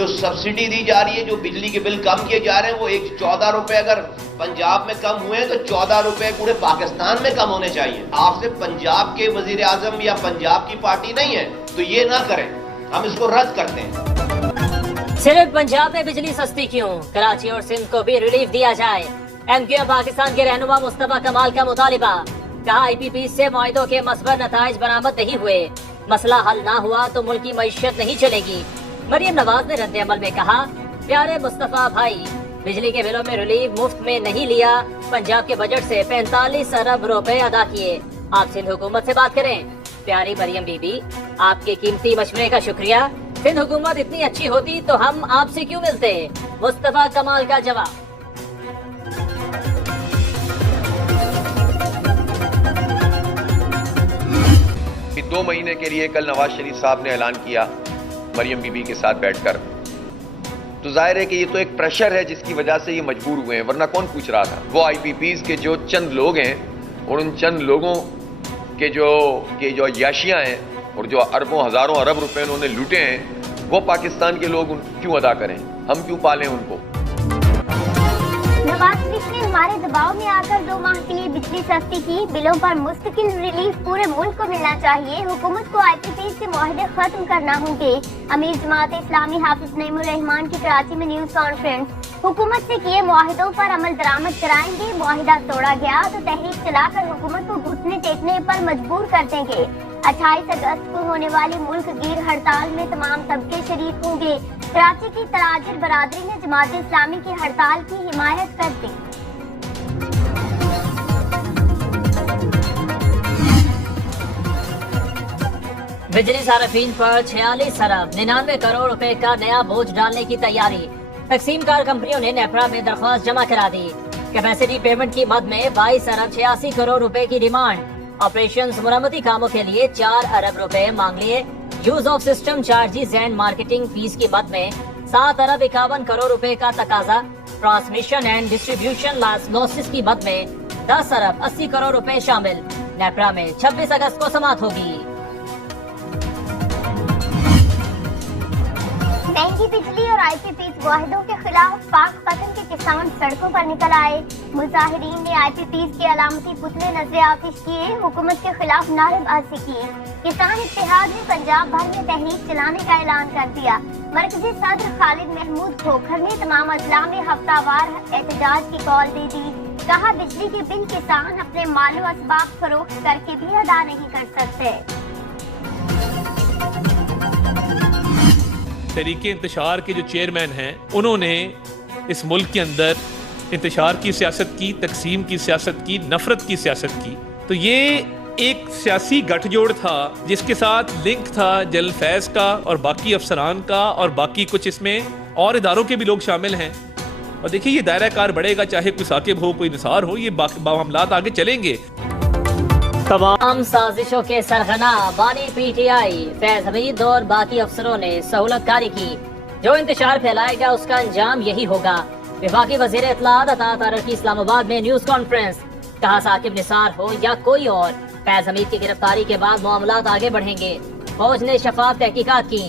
جو سبسڈی دی جا رہی ہے، جو بجلی کے بل کم کیے جا رہے ہیں، وہ 14 روپے اگر پنجاب میں کم ہوئے ہیں تو 14 روپے پورے پاکستان میں کم ہونے چاہیے. آپ سے پنجاب کے وزیر اعظم یا پنجاب کی پارٹی نہیں ہے تو یہ نہ کریں، ہم اس کو رد کرتے ہیں. صرف پنجاب میں بجلی سستی کیوں؟ کراچی اور سندھ کو بھی ریلیف دیا جائے. ایم کیو ایم پاکستان کے رہنما مصطفیٰ کمال کا مطالبہ. کہا آئی پی پی سے معاہدوں کے مثبت نتائج برآمد نہیں ہوئے، مسئلہ حل نہ ہوا تو ملک کی معیشت نہیں چلے گی. مریم نواز نے رد عمل میں کہا پیارے مصطفیٰ بھائی، بجلی کے بلوں میں ریلیف مفت میں نہیں لیا، پنجاب کے بجٹ سے 45 ارب روپے ادا کیے. آپ سندھ حکومت سے بات کریں. پیاری مریم بی بی، آپ کے قیمتی مشورے کا شکریہ. سندھ حکومت اتنی اچھی ہوتی تو ہم آپ سے کیوں ملتے؟ مصطفیٰ کمال کا جواب. 2 مہینے کے لیے کل نواز شریف صاحب نے اعلان کیا مریم بی بی کے ساتھ بیٹھ کر، تو ظاہر ہے کہ یہ تو ایک پریشر ہے جس کی وجہ سے یہ مجبور ہوئے ہیں، ورنہ کون پوچھ رہا تھا. وہ آئی پی پیز کے جو چند لوگ ہیں اور ان چند لوگوں کے جو عیاشیاں ہیں اور جو اربوں ہزاروں ارب روپے انہوں نے لوٹے ہیں، وہ پاکستان کے لوگ کیوں ادا کریں؟ ہم کیوں پالیں ان کو؟ نواز شریف نے ہمارے دباؤ میں آ کر 2 ماہ کے لیے بجلی سستی کی، بلوں پر مستقل ریلیف پورے ملک کو ملنا چاہیے. حکومت کو آئی پی پی سے معاہدے ختم کرنا ہوں گے. امیر جماعت اسلامی حافظ نعیم الرحمان کی کراچی میں نیوز کانفرنس. حکومت سے کیے معاہدوں پر عمل درآمد کرائیں گے، معاہدہ توڑا گیا تو تحریک چلا کر حکومت کو گھٹنے ٹیکنے پر مجبور کر دیں گے. 28 اگست کو ہونے والی ملک گیر ہڑتال میں تمام طبقے شریک ہوں گے. کراچی کی تاجر برادری نے جماعت اسلامی کی ہڑتال کی حمایت کر دی. بجلی صارفین پر 46 ارب 99 کروڑ روپے کا نیا بوجھ ڈالنے کی تیاری. تقسیم کار کمپنیوں نے نیپرا میں درخواست جمع کرا دی. کیپیسٹی پیمنٹ کی مد میں 22 ارب 86 کروڑ روپے کی ڈیمانڈ. آپریشنز مرمتی کاموں کے لیے 4 ارب روپے مانگ لیے. Use of system charges and marketing fee کی مد میں 7 ارب 51 کروڑ روپے کا تقاضا. ٹرانسمیشن اینڈ ڈسٹریبیوشن لاسز کی مد میں 10 ارب 80 کروڑ روپے شامل. نیپرا میں 26 اگست کو سماعت ہوگی. مہنگی بجلی اور آئی پی پی معاہدوں کے خلاف پاک پتن کے کسان سڑکوں پر نکل آئے. مظاہرین نے آئی پی پی کے علامتی پتلے نظر آتش کیے، حکومت کے خلاف نعرے بازی کی. کسان اتحاد نے پنجاب بھر میں تحریک چلانے کا اعلان کر دیا. مرکزی صدر خالد محمود کھوکھر نے تمام اضلاع میں ہفتہ وار احتجاج کی کال دے دی. کہا بجلی کے بل کسان اپنے مال و اسباب فروخت کر کے بھی ادا نہیں کر سکتے. تحریک انتشار کے جو چیئرمین ہیں انہوں نے اس ملک کے اندر انتشار کی سیاست کی، تقسیم کی سیاست کی، نفرت کی سیاست کی. تو یہ ایک سیاسی گٹھ جوڑ تھا جس کے ساتھ لنک تھا جنرل فیض کا اور باقی افسران کا اور باقی کچھ اس میں اور اداروں کے بھی لوگ شامل ہیں. اور دیکھیے یہ دائرہ کار بڑھے گا، چاہے کوئی ثاقب ہو، کوئی نثار ہو، یہ معاملات آگے چلیں گے. تمام سازشوں کے سرغنہ بانی پی ٹی آئی فیض حمید اور باقی افسروں نے سہولت کاری کی. جو انتشار پھیلائے گا اس کا انجام یہی ہوگا. وفاقی وزیر اطلاعات عطا ترقی اسلام آباد میں نیوز کانفرنس. کہا ثاقب نثار ہو یا کوئی اور، فیض حمید کی گرفتاری کے بعد معاملات آگے بڑھیں گے. فوج نے شفاف تحقیقات کی.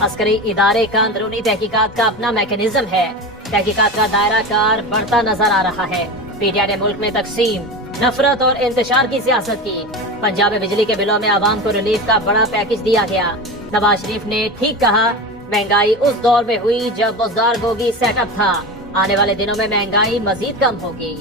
عسکری ادارے کا اندرونی تحقیقات کا اپنا میکینزم ہے. تحقیقات کا دائرہ کار بڑھتا نظر آ رہا ہے. پی ٹی آئی نے ملک میں تقسیم، نفرت اور انتشار کی سیاست کی. پنجاب میں بجلی کے بلوں میں عوام کو ریلیف کا بڑا پیکج دیا گیا. نواز شریف نے ٹھیک کہا، مہنگائی اس دور میں ہوئی جب بزدار گوگی سیٹ اپ تھا. آنے والے دنوں میں مہنگائی مزید کم ہوگی.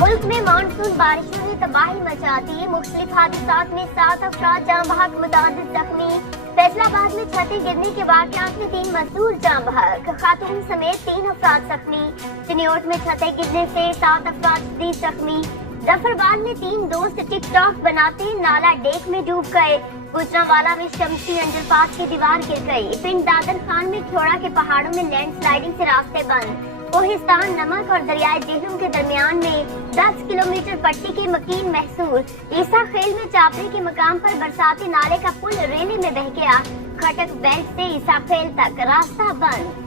ملک میں مانسون بارشوں نے تباہی مچا دی. مختلف حادثات میں 7 افراد جاں بحق، متعدد زخمی. فیصل آباد میں چھتیں گرنے کے واقعات میں 3 مزدور جاں بحق، خاتون سمیت 3 افراد زخمی. چنیوٹ میں چھتیں گرنے سے 7 افراد شدید زخمی. ظفرآباد میں 3 دوست ٹک ٹاک بناتے نالا ڈیک میں ڈوب گئے. گجرانوالا میں شمسی انڈر پاس کی دیوار گر گئی. پنڈ دادر خان میں کھوڑا کے پہاڑوں میں لینڈ سلائڈنگ سے راستے بند. کوہستان نمک اور دریائے جہلم کے درمیان میں 10 کلومیٹر پٹی کے مکین محصول. عیسیٰ خیل میں چاپڑی کے مقام پر برساتی نالے کا پل ریلے میں بہہ گیا. کھٹک بیلٹ سے عیسیٰ خیل تک راستہ بند.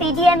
PDM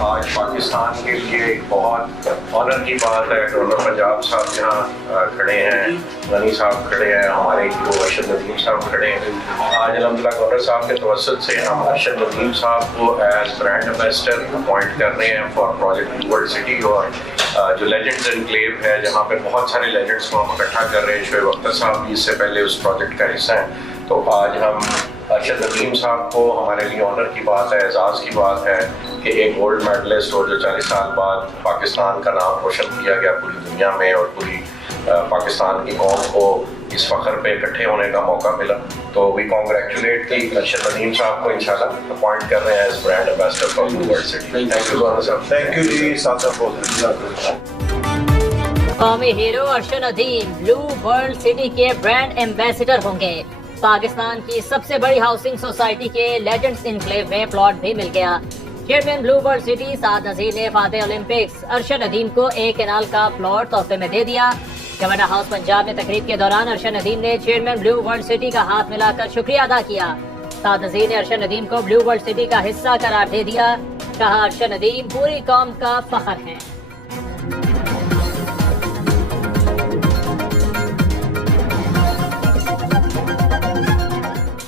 آج پاکستان کے لیے ایک بہت آنر کی بات ہے. ڈونر پنجاب صاحب یہاں کھڑے ہیں, غنی صاحب کھڑے ہیں, ہمارے ارشد ندیم صاحب کھڑے ہیں. آج الحمدللہ گورنر صاحب کے توسط سے ہم ارشد ندیم صاحب کو ایز برانڈ ایمبیسڈر اپوائنٹ کر رہے ہیں فار پروجیکٹ ورلڈ سٹی. اور جو لیجنڈز انکلیو ہے جہاں پہ بہت سارے لیجنڈس کو ہم اکٹھا کر رہے ہیں, شعیب اختر صاحب بھی اس سے پہلے اس پروجیکٹ کا حصہ ہیں. تو آج ہم ارشد ندیم صاحب کو, ہمارے لیے آنر کی بات ہے, اعزاز کی بات ہے کہ ایک گولڈ میڈلسٹ اور جو 40 سال بعد پاکستان کا نام روشن کیا گیا پوری دنیا میں اور پوری پاکستان کی قوم کو اس فخر پہ اکٹھے ہونے کا موقع ملا. تو we congratulate the Arshad Nadeem صاحب کو انشاءاللہ اپوائنٹ کر رہے ہیں as brand ambassador for Blue World City. Thank you governor صاحب. Thank you ji. صاحب بہت قومی hero Arshad Nadeem Blue World City کے برانڈ ایمبیسڈر ہوں گے. پاکستان کی سب سے بڑی ہاؤسنگ سوسائٹی کے لیجنڈز انکلیو میں پلاٹ بھی مل گیا. Chairman Blue World City Saad Nazir نے فاتح اولمپکس ارشد ندیم کو ایک کنال کا پلاٹ تحفے میں دے دیا. گورنر ہاؤس پنجاب میں تقریب کے دوران ارشد ندیم نے چیئرمین بلو ورلڈ سٹی کا ہاتھ ملا کر شکریہ ادا کیا. سعد نذیر نے ارشد ندیم کو بلو ورلڈ سٹی کا حصہ قرار دے دیا. کہا ارشد ندیم پوری قوم کا فخر ہے.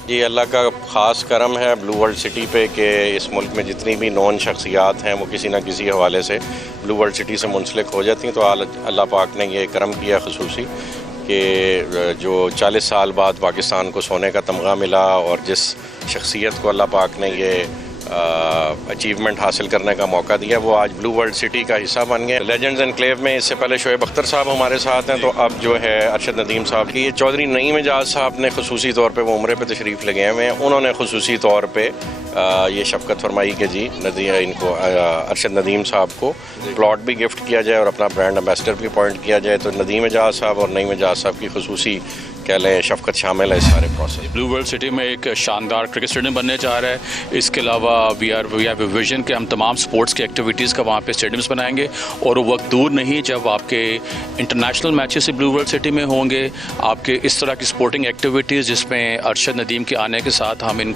جی اللہ کا خاص کرم ہے بلو ورلڈ سٹی پہ کہ اس ملک میں جتنی بھی نون شخصیات ہیں وہ کسی نہ کسی حوالے سے بلو ورلڈ سٹی سے منسلک ہو جاتی ہیں. تو اللہ پاک نے یہ کرم کیا خصوصی کہ جو 40 سال بعد پاکستان کو سونے کا تمغہ ملا اور جس شخصیت کو اللہ پاک نے یہ اچیومنٹ حاصل کرنے کا موقع دیا وہ آج بلو ورلڈ سٹی کا حصہ بن گئے. لیجنڈز انکلیو میں اس سے پہلے شعیب اختر صاحب ہمارے ساتھ ہیں. تو اب جو ہے ارشد ندیم صاحب کی, یہ چودھری نعیم اعجاز صاحب نے خصوصی طور پہ وہ عمرے پہ تشریف لگے ہوئے ہیں, انہوں نے خصوصی طور پہ یہ شفقت فرمائی کہ جی ان کو ارشد ندیم صاحب کو پلاٹ بھی گفٹ کیا جائے اور اپنا برانڈ ایمبیسڈر بھی اپوائنٹ کیا جائے. تو ندیم اعجاز صاحب اور نعیم اعجاز صاحب کی خصوصی کہہ لیں شفقت شامل ہے اس سارے پروسیس. بلو ورلڈ سٹی میں ایک شاندار کرکٹ اسٹیڈیم بننے جا رہا ہے. اس کے علاوہ وی ہیو اے ویژن کہ ہم تمام سپورٹس کی ایکٹیویٹیز کا وہاں پہ اسٹیڈیمس بنائیں گے اور وہ وقت دور نہیں جب آپ کے international matches Blue World City میں ہوں گے. آپ کے اس طرح کی سپورٹنگ ایکٹیویٹیز جس میں ارشد ندیم کے آنے کے ساتھ ہم ان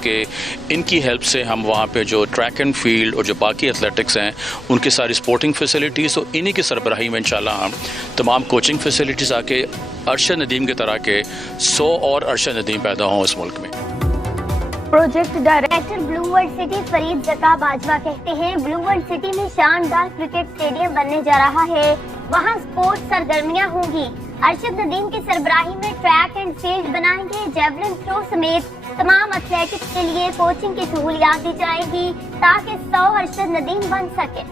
کی ہیلپ سے ہم وہاں پہ جو ٹریک اینڈ فیلڈ اور جو باقی ایتھلیٹکس ہیں ان کی ساری سپورٹنگ فیسلٹیز اور انہی کی سربراہی میں انشاءاللہ ہم تمام کوچنگ فیسلٹیز آ کے ارشد ندیم کی طرح کے 100 اور ارشد ندیم پیدا ہوں اس ملک میں. Project director Blue World City Farid Zaka Bajwa کہتے ہیں بلو ورلڈ سٹی میں شاندار کرکٹ اسٹیڈیم بننے جا رہا ہے, وہاں سپورٹس سرگرمیاں ہوں گی. ارشد ندیم کی سربراہی میں ٹریک اینڈ فیلڈ بنائیں گے. جیولن تھرو سمیت تمام ایتھلیٹکس کے لیے کوچنگ کی سہولیات دی جائے گی تاکہ 100 ارشد ندیم بن سکے.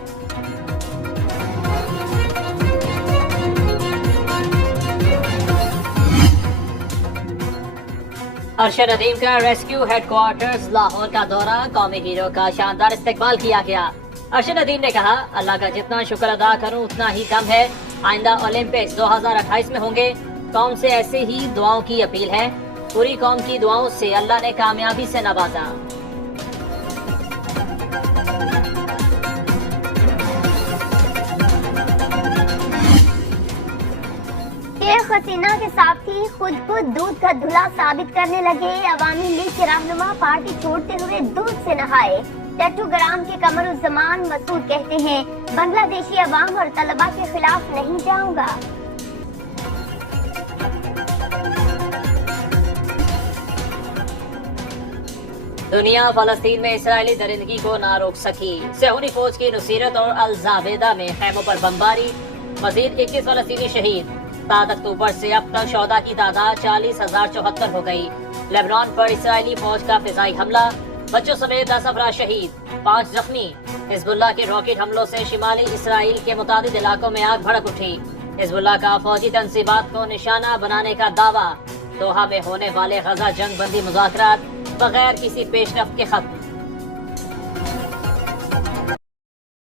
ارشد ندیم کا ریسکیو ہیڈ کوارٹرز لاہور کا دورہ, قومی ہیرو کا شاندار استقبال کیا گیا. ارشد ندیم نے کہا اللہ کا جتنا شکر ادا کروں اتنا ہی کم ہے. آئندہ اولمپکس 2028 میں ہوں گے. قوم سے ایسے ہی دعاؤں کی اپیل ہے. پوری قوم کی دعاؤں سے اللہ نے کامیابی سے نوازا. شیخ حسینہ کے ساتھی خود کو دودھ کا دھلا ثابت کرنے لگے. عوامی لیگ کے رہنما پارٹی چھوڑتے ہوئے دودھ سے نہائے. چٹوگرام کے قمر الزمان مسعود کہتے ہیں بنگلہ دیشی عوام اور طلباء کے خلاف نہیں جاؤں گا. دنیا فلسطین میں اسرائیلی درندگی کو نہ روک سکی. صہیونی فوج کی نصیرت اور الزابیدہ میں خیموں پر بمباری. مزید 21 فلسطینی شہید. 7 اکتوبر سے اب تک شہداء کی تعداد 40,074 ہو گئی. لیبنان پر اسرائیلی فوج کا فضائی حملہ. بچوں سمیت 10 افراد شہید، 5 زخمی. حزب اللہ کے راکٹ حملوں سے شمالی اسرائیل کے متعدد علاقوں میں آگ بھڑک اٹھی. حزب اللہ کا فوجی تنصیبات کو نشانہ بنانے کا دعویٰ. دوحہ میں ہونے والے غزہ جنگ بندی مذاکرات بغیر کسی پیش رفت کے ختم.